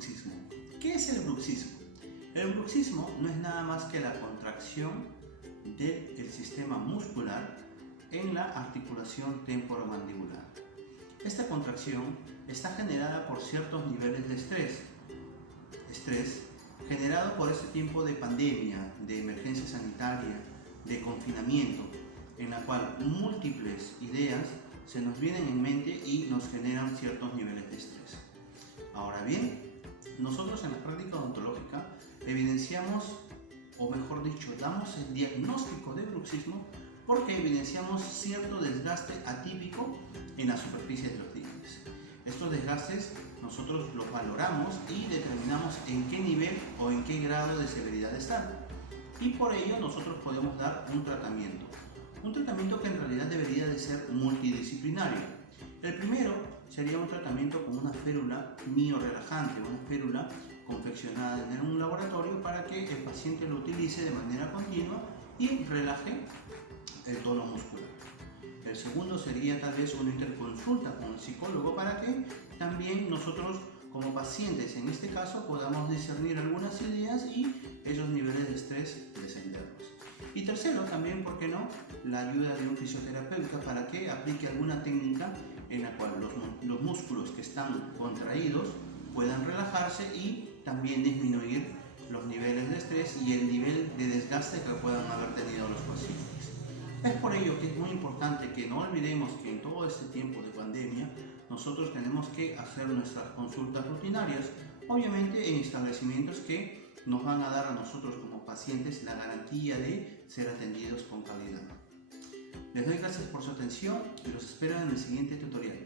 bruxismo. ¿Qué es el bruxismo? El bruxismo no es nada más que la contracción del sistema muscular en la articulación temporomandibular. Esta contracción está generada por ciertos niveles de estrés generado por este tiempo de pandemia, de emergencia sanitaria, de confinamiento, en la cual múltiples ideas se nos vienen en mente y nos generan ciertos niveles de estrés. Ahora bien, nosotros en la práctica odontológica evidenciamos, o mejor dicho, damos el diagnóstico de bruxismo porque evidenciamos cierto desgaste atípico en la superficie de los dientes. Estos desgastes nosotros los valoramos y determinamos en qué nivel o en qué grado de severidad están. Y por ello nosotros podemos dar un tratamiento que en realidad debería de ser multidisciplinario. El primero sería un tratamiento con una férula miorelajante, una férula confeccionada en un laboratorio para que el paciente lo utilice de manera continua y relaje el tono muscular. El segundo sería tal vez una interconsulta con el psicólogo para que también nosotros como pacientes en este caso podamos discernir algunas ideas y esos niveles de estrés descenderlos. Y tercero también, ¿por qué no?, la ayuda de un fisioterapeuta para que aplique alguna técnica en la cual los músculos que están contraídos puedan relajarse y también disminuir los niveles de estrés y el nivel de desgaste que puedan haber tenido los pacientes. Es por ello que es muy importante que no olvidemos que en todo este tiempo de pandemia nosotros tenemos que hacer nuestras consultas rutinarias, obviamente en establecimientos que nos van a dar a nosotros como pacientes la garantía de ser atendidos con calidad. Les doy gracias por su atención y los espero en el siguiente tutorial.